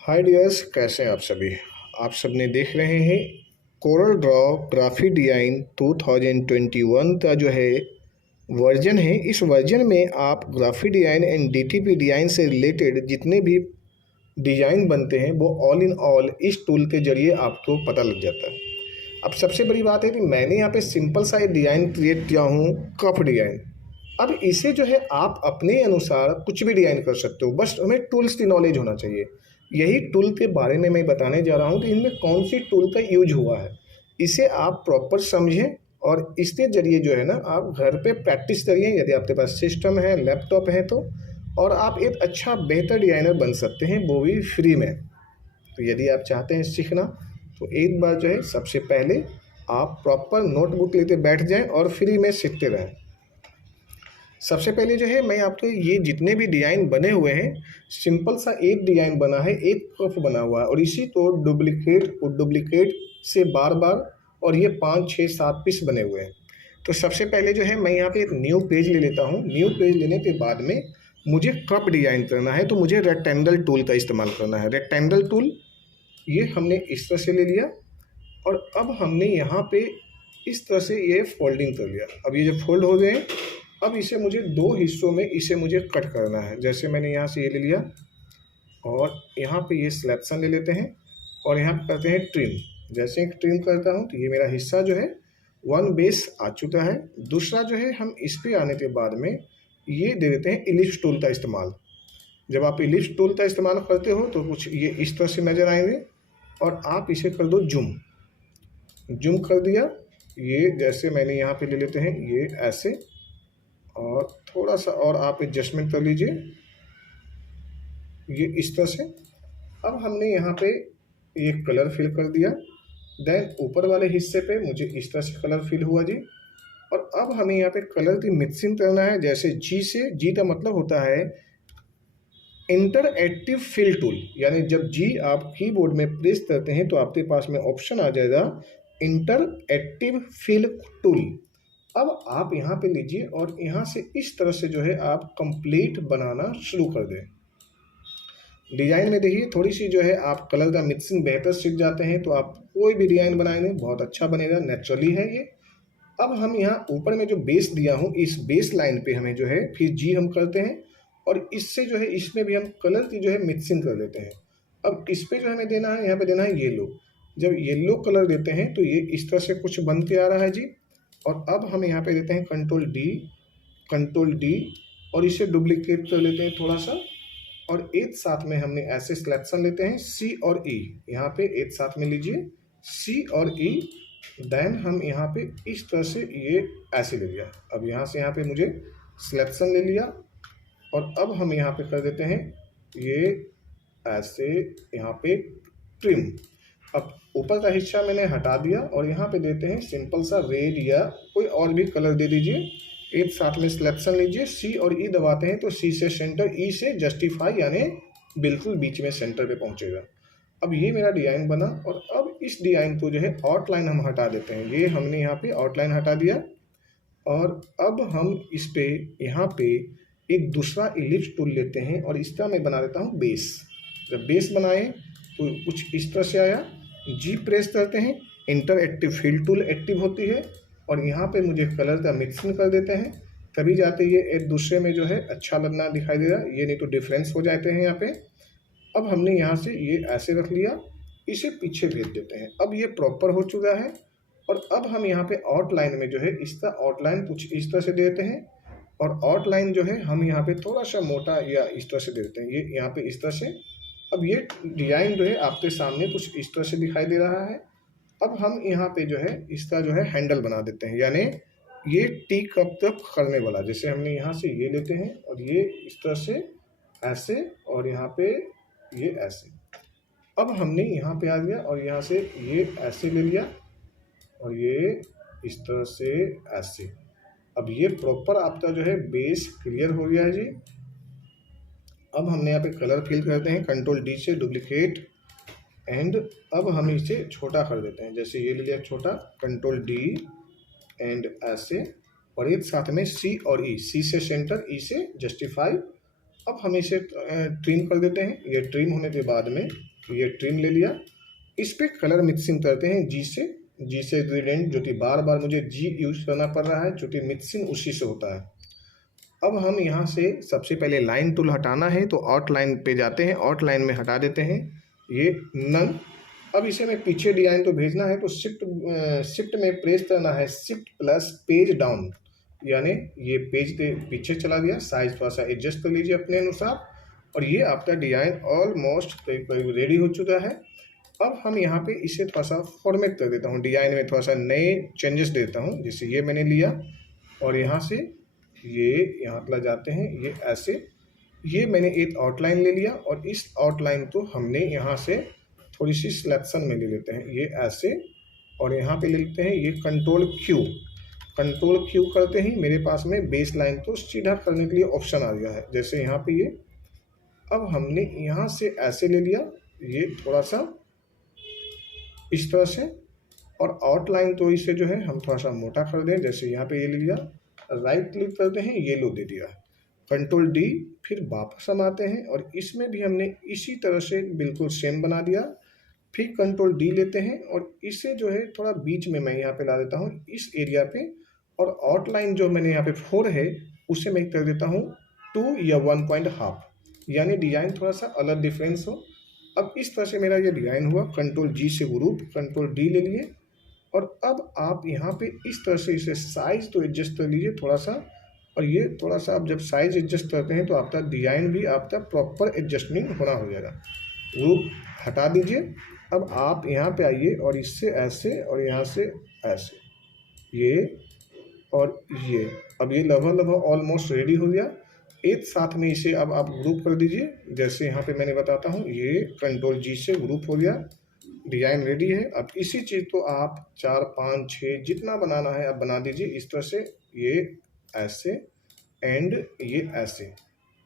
हाय dears, कैसे हैं आप सभी। आप सब ने देख रहे हैं कोरल ड्रॉ ग्राफी डिजाइन 2021 का जो है वर्जन है। इस वर्जन में आप graphy design and DTP design से रिलेटेड जितने भी डिजाइन बनते हैं वो ऑल इन ऑल इस टूल के जरिए आपको पता लग जाता है। अब सबसे बड़ी बात है कि मैंने यहाँ पे सिंपल सा एक डिज़ाइन क्रिएट किया हूँ, कफ डिज़ाइन। अब इसे जो है आप अपने अनुसार कुछ भी डिज़ाइन कर सकते हो, बस हमें टूल्स की नॉलेज होना चाहिए। यही टूल के बारे में मैं बताने जा रहा हूँ कि इनमें कौन सी टूल का यूज हुआ है। इसे आप प्रॉपर समझें और इसके जरिए जो है ना आप घर पे प्रैक्टिस करिए, यदि आपके पास सिस्टम है, लैपटॉप है तो, और आप एक अच्छा बेहतर डिज़ाइनर बन सकते हैं, वो भी फ्री में। तो यदि आप चाहते हैं सीखना तो एक बार जो है सबसे पहले आप प्रॉपर नोटबुक लेते बैठ जाएं और फ्री में सीखते रहें। सबसे पहले जो है मैं आपको ये जितने भी डिज़ाइन बने हुए हैं, सिंपल सा एक डिज़ाइन बना है, एक कफ बना हुआ है और इसी को डुप्लीकेट से बार बार, और ये 5 6 7 पीस बने हुए हैं। तो सबसे पहले जो है मैं यहाँ पे एक न्यू पेज ले लेता हूँ। न्यू पेज लेने के बाद में मुझे कप डिज़ाइन करना है तो मुझे रेक्टेंगल टूल का इस्तेमाल करना है। रेक्टेंगल टूल ये हमने इस तरह से ले लिया और अब हमने यहाँ पे इस तरह से ये फोल्डिंग कर लिया। अब ये जो फोल्ड हो गए हैं, अब इसे मुझे 2 हिस्सों में इसे मुझे कट करना है। जैसे मैंने यहाँ से ये ले लिया और यहाँ पे ये सिलेक्शन ले लेते हैं और यहाँ पे करते हैं ट्रिम। जैसे एक ट्रिम करता हूँ तो ये मेरा हिस्सा जो है 1 बेस आ चुका है। दूसरा जो है हम इस पे आने के बाद में ये दे देते हैं इलिप्स टूल का इस्तेमाल। जब आप इलिप्स टूल का इस्तेमाल करते हो तो कुछ ये इस तरह से नज़र आएंगे और आप इसे कर दो जूम कर दिया। ये जैसे मैंने यहाँ पे ले लेते हैं ये ऐसे, और थोड़ा सा और आप एडजस्टमेंट कर लीजिए ये इस तरह से। अब हमने यहाँ पे ये कलर फिल कर दिया। देन ऊपर वाले हिस्से पे मुझे इस तरह से कलर फिल हुआ जी। और अब हमें यहाँ पे कलर की मिक्सिंग करना है। जैसे जी का मतलब होता है इंटरएक्टिव फिल टूल, यानी जब जी आप कीबोर्ड में प्रेस करते हैं तो आपके पास में ऑप्शन आ जाएगा इंटरएक्टिव फिल टूल। अब आप यहाँ पे लीजिए और यहाँ से इस तरह से जो है आप कंप्लीट बनाना शुरू कर दें। डिज़ाइन में देखिए थोड़ी सी जो है आप कलर का मिक्सिंग बेहतर सीख जाते हैं तो आप कोई भी डिज़ाइन बनाएंगे बहुत अच्छा बनेगा, नेचुरली है ये। अब हम यहाँ ऊपर में जो बेस दिया हूँ इस बेस लाइन पे हमें जो है फिर जी हम करते हैं और इससे जो है इसमें भी हम कलर की जो है मिक्सिंग कर देते हैं। अब इस पे जो हमें देना है, यहाँ पे देना है येलो। जब येलो कलर देते हैं तो ये इस तरह से कुछ बन के आ रहा है जी। और अब हम यहाँ पे देते हैं कंट्रोल डी और इसे डुप्लीकेट कर लेते हैं थोड़ा सा, और एक साथ में हमने ऐसे सिलेक्शन लेते हैं सी और ई। यहाँ पे एक साथ में लीजिए सी और ई। देन हम यहाँ पे इस तरह से ये ऐसे ले लिया। अब यहाँ से यहाँ पे मुझे सिलेक्शन ले लिया और अब हम यहाँ पे कर देते हैं ये ऐसे, यहाँ पे ट्रिम। अब ऊपर का हिस्सा मैंने हटा दिया और यहाँ पे देते हैं सिंपल सा रेड या कोई और भी कलर दे दीजिए। एक साथ में सिलेक्शन लीजिए, सी और ई दबाते हैं तो सी से सेंटर, ई से जस्टिफाई, यानी बिल्कुल बीच में सेंटर पे पहुँचेगा। अब ये मेरा डिज़ाइन बना और अब इस डिज़ाइन को जो है आउटलाइन हम हटा देते हैं। ये हमने यहाँ पे आउटलाइन हटा दिया और अब हम इस पे यहाँ पे एक दूसरा इलिप्स टूल लेते हैं और इसका मैं बना देता हूँ बेस। जब बेस बनाए तो कुछ इस तरह से आया, जी प्रेस करते हैं, इंटरएक्टिव फिल टूल एक्टिव होती है और यहाँ पे मुझे कलर का मिक्सिंग कर देते हैं। तभी जाते ये एक दूसरे में जो है अच्छा लगना दिखाई दे रहा है, ये नहीं तो डिफरेंस हो जाते हैं यहाँ पे। अब हमने यहाँ से ये ऐसे रख लिया, इसे पीछे भेज देते हैं। अब ये प्रॉपर हो चुका है और अब हम यहाँ पे आउटलाइन में जो है इसका आउटलाइन कुछ इस तरह से देते हैं और आउटलाइन जो है हम यहाँ पे थोड़ा सा मोटा या इस तरह से देते हैं, ये यहाँ पे इस तरह से। अब ये डिज़ाइन जो है आपके सामने कुछ इस तरह से दिखाई दे रहा है। अब हम यहाँ पे जो है इसका जो है हैंडल बना देते हैं, यानी ये टी कप तक करने वाला। जैसे हमने यहाँ से ये लेते हैं और ये इस तरह से ऐसे और यहाँ पे ये ऐसे। अब हमने यहाँ पे आ गया और यहाँ से ये ऐसे ले लिया और ये इस तरह से ऐसे। अब ये प्रॉपर आपका जो है बेस क्लियर हो गया है जी। अब हमने यहाँ पे कलर फिल करते हैं कंट्रोल डी से डुप्लीकेट एंड अब हम इसे छोटा कर देते हैं। जैसे ये ले लिया छोटा, कंट्रोल डी एंड ऐसे, और एक साथ में सी और ई, सी से सेंटर, ई से जस्टिफाई। अब हम इसे ट्रिम कर देते हैं। ये ट्रिम होने के बाद में ये ट्रिम ले लिया। इस पे कलर मिक्सिंग करते हैं जी से ग्रेडियंट, जो कि बार बार मुझे जी यूज करना पड़ रहा है, जो कि मिक्सिंग उसी से होता है। अब हम यहाँ से सबसे पहले लाइन टूल हटाना है, तो आउटलाइन पे जाते हैं, आउटलाइन में हटा देते हैं ये नन। अब इसे मैं पीछे डिजाइन तो भेजना है, तो शिफ्ट में प्रेस करना है, शिफ्ट प्लस पेज डाउन, यानी ये पेज के पीछे चला गया। साइज थोड़ा सा एडजस्ट कर लीजिए अपने अनुसार, और ये आपका डिजाइन ऑलमोस्ट करीब रेडी हो चुका है। अब हम यहाँ पे इसे थोड़ा सा फॉर्मेट कर देता हूँ, डिजाइन में थोड़ा सा नए चेंजेस देता हूँ। जैसे ये मैंने लिया और यहाँ से ये यहाँ तक जाते हैं, ये ऐसे, ये मैंने एक आउटलाइन ले लिया और इस आउटलाइन को हमने यहाँ से थोड़ी सी सिलेक्शन में ले लेते हैं, ये ऐसे, और यहाँ पे ले लेते हैं ये कंट्रोल क्यू करते ही मेरे पास में बेस लाइन को सीधा करने के लिए ऑप्शन आ गया है। जैसे यहाँ पे ये, अब हमने यहाँ से ऐसे ले लिया, ये थोड़ा सा इस तरह से, और आउटलाइन तो इसे जो है हम थोड़ा सा मोटा कर दें। जैसे यहाँ पे ये ले लिया, राइट क्लिक करते हैं, ये लो दे दिया, कंट्रोल डी, फिर वापस हम आते हैं और इसमें भी हमने इसी तरह से बिल्कुल सेम बना दिया। फिर कंट्रोल डी लेते हैं और इसे जो है थोड़ा बीच में मैं यहाँ पे ला देता हूँ इस एरिया पे, और आउटलाइन जो मैंने यहाँ पे 4 है उसे मैं कर देता हूँ 2 या 1.5, यानी डिजाइन थोड़ा सा अलग डिफरेंस हो। अब इस तरह से मेरा ये डिजाइन हुआ। कंट्रोल जी से ग्रुप, कंट्रोल डी ले लिए, और अब आप यहाँ पे इस तरह से इसे साइज तो एडजस्ट कर लीजिए थोड़ा सा, और ये थोड़ा सा आप जब साइज एडजस्ट करते हैं तो आपका डिजाइन भी आपका प्रॉपर एडजस्टमेंट होना हो जाएगा। ग्रुप हटा दीजिए। अब आप यहाँ पे आइए और इससे ऐसे और यहाँ से ऐसे, ये और ये, अब ये लगभग ऑलमोस्ट रेडी हो गया। एक साथ में इसे अब आप ग्रुप कर दीजिए। जैसे यहाँ पे मैंने बताता हूँ, ये कंट्रोल जी से ग्रुप हो गया, डिजाइन रेडी है। अब इसी चीज़ को आप 4, 5, 6 जितना बनाना है आप बना दीजिए इस तरह से, ये ऐसे एंड ये ऐसे।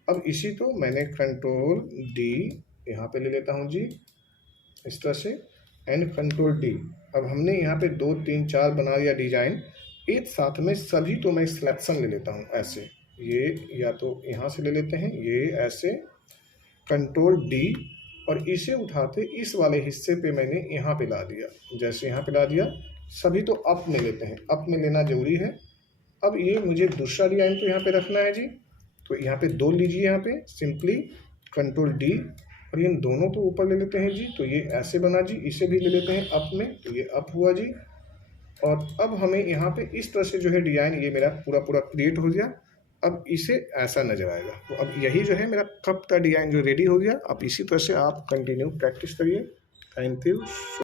अब इसी को मैंने कंट्रोल डी यहाँ पे ले लेता हूँ जी, इस तरह से, एंड कंट्रोल डी। अब हमने यहाँ पे 2, 3, 4 बना लिया डिजाइन। एक साथ में सभी तो मैं सिलेक्शन ले लेता हूँ ऐसे, ये या तो यहाँ से ले लेते हैं, ये ऐसे, कंट्रोल डी, और इसे उठाते इस वाले हिस्से पे मैंने यहाँ पे ला दिया। जैसे यहाँ पे ला दिया, सभी तो अप में लेते हैं, अप में लेना जरूरी है। अब ये मुझे दूसरा डिजाइन तो यहाँ पे रखना है जी, तो यहाँ पे 2 लीजिए, यहाँ पे सिंपली कंट्रोल डी, और इन दोनों तो ऊपर ले लेते हैं जी, तो ये ऐसे बना जी। इसे भी ले लेते हैं अप में, तो ये अप हुआ जी। और अब हमें यहाँ पे इस तरह से जो है डिजाइन ये मेरा पूरा क्रिएट हो गया। अब इसे ऐसा नजर आएगा। तो अब यही जो है मेरा कप का डिजाइन जो रेडी हो गया। अब इसी तरह से आप कंटिन्यू प्रैक्टिस करिए। Thank you.